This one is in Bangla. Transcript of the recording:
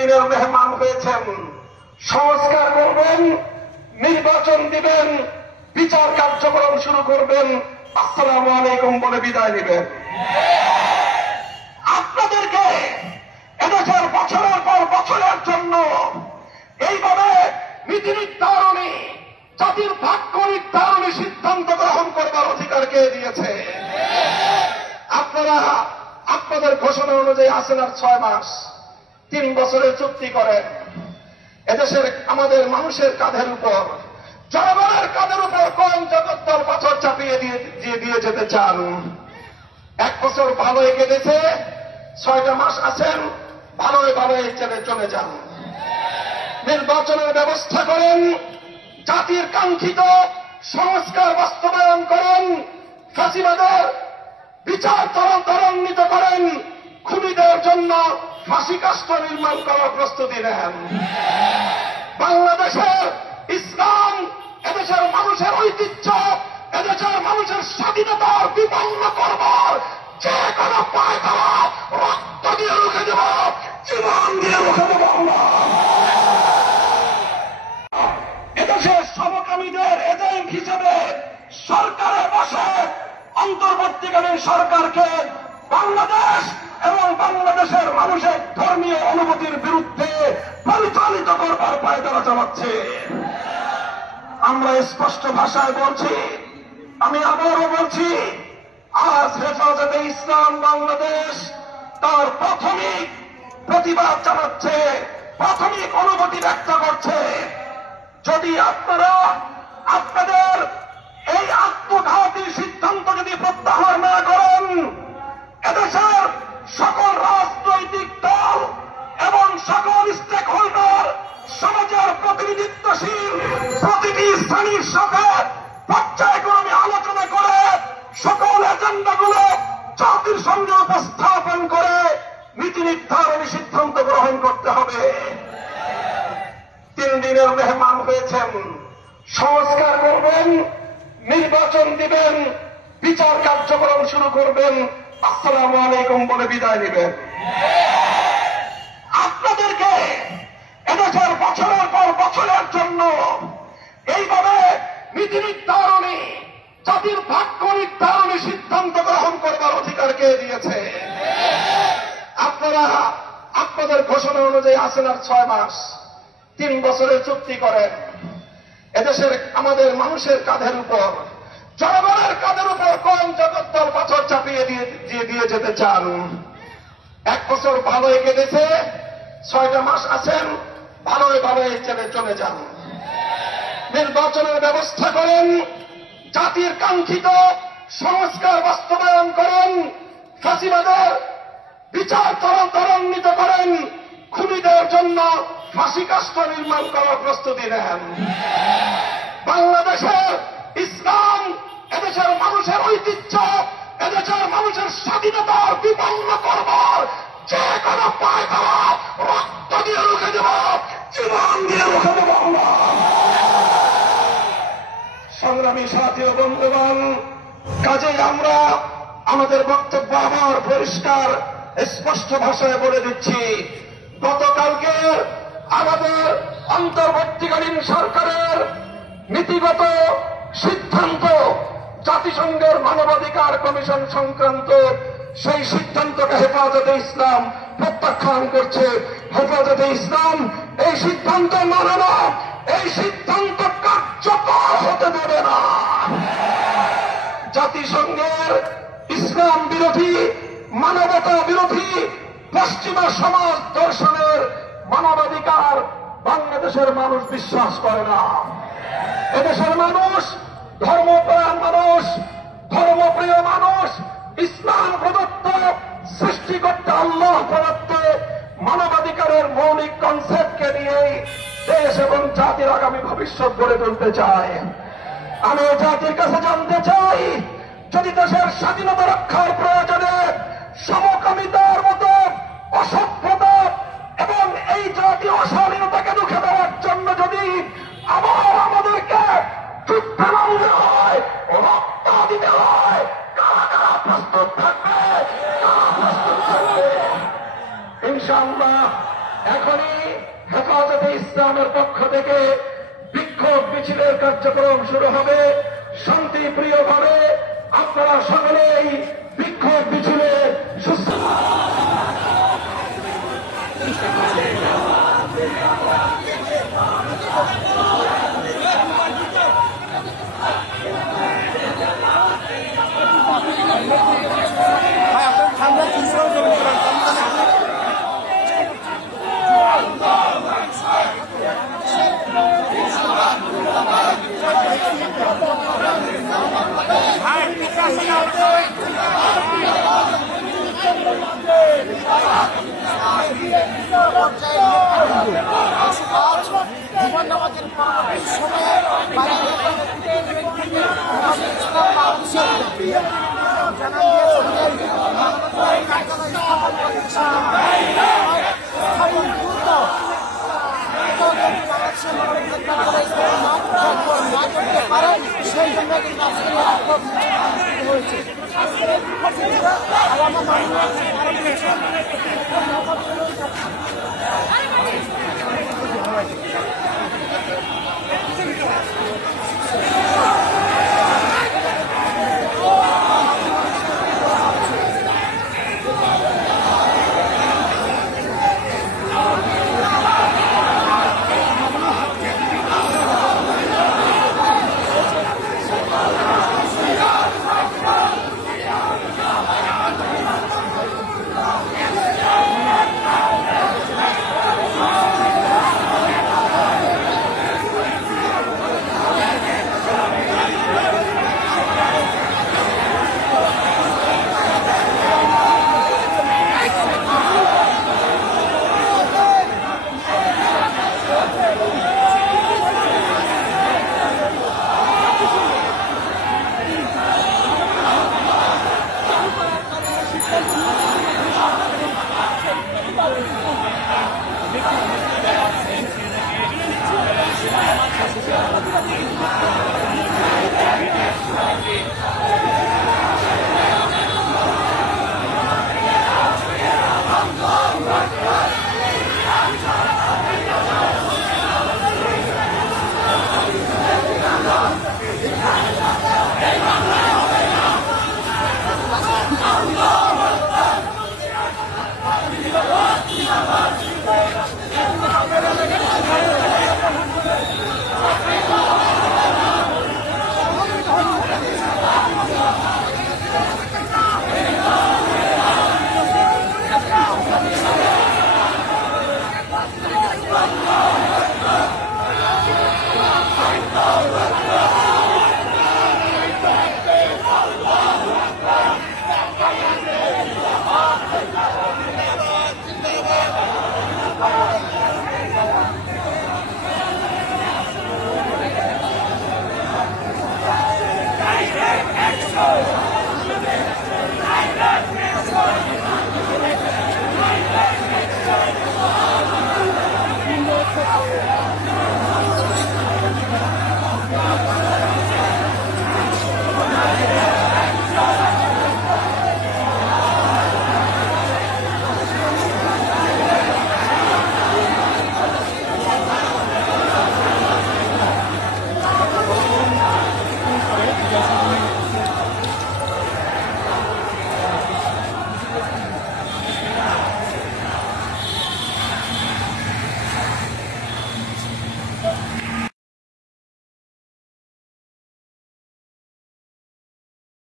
দিনের মেহমান হয়েছেন। সংস্কার করবেন, নির্বাচন দিবেন, বিচার কার্যক্রম শুরু করবেন, আসসালামু আলাইকুম বলে বিদায় নেবেন। আপনাদেরকে এদেশের বছরের পর বছরের জন্য এইভাবে নীতি নির্ধারণী, জাতির ভাগ্য নির্ধারণী সিদ্ধান্ত গ্রহণ করবার অধিকার কে দিয়েছে? আপনারা আপনাদের ঘোষণা অনুযায়ী আছেন আর 6 মাস, 3 বছরের চুক্তি করেন। এদেশের আমাদের মানুষের কাঁধের উপর, জনগণের কাঁধের উপর কোন জগদ্দল পাথর চাপিয়ে দিয়ে যেতে চান? 1 বছর ভালোই কেটেছে, 6টা মাস আছেন, ভালোই চলে যান। নির্বাচনের ব্যবস্থা করেন, জাতির কাঙ্ক্ষিত সংস্কার বাস্তবায়ন করেন, ফাঁসিবাদের বিচার ত্বরান্বিত করেন, খুনিদের জন্য ফাঁসি কাষ্ঠ নির্মাণ করার প্রস্তুতি নেন। বাংলাদেশের ইসলাম, এদেশের মানুষের ঐতিহ্য, এদেশের মানুষের স্বাধীনতার বিপন্ন করবার যে কোনো পায়তারা রক্ত দিয়ে রুখে দেব, জীবন দিয়ে রুখে দেব। এদেশের সমকামীদের এজেন্ট হিসেবে সরকারে বসে অন্তর্বর্তীকালীন সরকারকে বাংলাদেশ এবং বাংলাদেশের মানুষের ধর্মীয় অনুভূতির বিরুদ্ধে পরিচালিত করবার পায়তারা চালাচ্ছে। আমরা স্পষ্ট ভাষায় বলছি, আমি আবারও বলছি, আজ হেফাজতে ইসলাম বাংলাদেশ তার প্রাথমিক প্রতিবাদ জানাচ্ছে, প্রাথমিক অনুভূতি ব্যক্ত করছে। যদি আপনারা আপনাদের এই আত্মঘাতী সিদ্ধান্ত যদি প্রত্যাহার না করেন, এদেশের সকল রাজনৈতিক দল এবং সকল স্টেক হোল্ডার, সমাজের প্রতিনিধিত্বশীল প্রতিটি শ্রেণীর সাথে পর্যায়ক্রমে আলোচনা করে সকল এজেন্ডাগুলো জাতির সঙ্গে উপস্থাপন করে নীতি নির্ধারণী সিদ্ধান্ত গ্রহণ করতে হবে। 3 দিনের মেহমান হয়েছেন। সংস্কার করবেন, নির্বাচন দিবেন, বিচার কার্যক্রম শুরু করবেন, আসসালামু আলাইকুম বলে বিদায় নেবেন। আপনাদেরকে এদেশের বছরের পর বছরের জন্য এইভাবে নীতি নির্ধারণী, জাতির ভাগ্য নির্ধারণী সিদ্ধান্ত গ্রহণ করবার অধিকার কে দিয়েছে? আপনারা আপনাদের ঘোষণা অনুযায়ী আছেন আর 6 মাস, 3 বছরের চুক্তি করেন। এদেশের আমাদের মানুষের কাঁধের উপর, জনগণের কাঁধের উপর কোন জগদ্দল পাথর চাপিয়ে দিয়ে যেতে চান? 1 বছর ভালোই কেটেছে, 6টা মাস আছেন, ভালোই চলে যান। নির্বাচনের ব্যবস্থা করেন, জাতির কাঙ্ক্ষিত সংস্কার বাস্তবায়ন করেন, ফাঁসিবাদের বিচার ত্বরান্বিত করেন, খুনিদের জন্য ফাঁসি কাষ্ঠ নির্মাণ করার প্রস্তুতি নেন। বাংলাদেশের ইসলাম, এদেশের মানুষের ঐতিহ্য, এদেশের মানুষের স্বাধীনতার বিপন্ন করবার যে কোনো পায়তারা রক্ত দিয়ে রুখে দেব, জীবন দিয়ে রুখে দেব। সংগ্রামী সাথী ও বন্ধুগণ, কাজেই আমরা আমাদের বক্তব্য আবার পরিষ্কার স্পষ্ট ভাষায় বলে দিচ্ছি। গতকালকে আমাদের অন্তর্বর্তীকালীন সরকারের নীতিগত সিদ্ধান্ত, জাতিসংঘের মানবাধিকার কমিশন সংক্রান্ত সেই সিদ্ধান্তকে হেফাজতে ইসলাম প্রত্যাখ্যান করছে। হেফাজতে ইসলাম এই সিদ্ধান্ত মানে না, এই সিদ্ধান্ত কার্যকর হতে দেবে না। জাতিসংঘের ইসলাম বিরোধী, মানবতা বিরোধী পশ্চিমা সমাজ দর্শনের মানবাধিকার বাংলাদেশের মানুষ বিশ্বাস করে না। এদেশের মানুষ ধর্মপ্রাণ মানুষ, ধর্মপ্রিয় মানুষ, ইসলাম প্রদত্ত, সৃষ্টিকর্তা আল্লাহ প্রদত্ত মানবাধিকারের মৌলিক কনসেপ্টকে নিয়েই দেশ এবং জাতির আগামী ভবিষ্যৎ গড়ে তুলতে চায়। আমি জাতির কাছে জানতে চাই, যদি দেশের স্বাধীনতা রক্ষার প্রয়োজনে সমকামিতার মতো অসভ্যতা এবং এই জাতীয় অশালীনতাকে রুখে দেওয়ার জন্য যদি আবার আমাদেরকে যুদ্ধে নামতে হয়, রক্ত দিতে হয়, কারা কারা প্রস্তুত থাকবে? ইনশাআল্লাহ এখনই ইসলামের পক্ষ থেকে বিক্ষোভ মিছিলের কার্যক্রম শুরু হবে। শান্তিপ্রিয়ভাবে আপনারা সকলেই বিক্ষোভ মিছিলে সুস্থ সেই জন্য Thank you.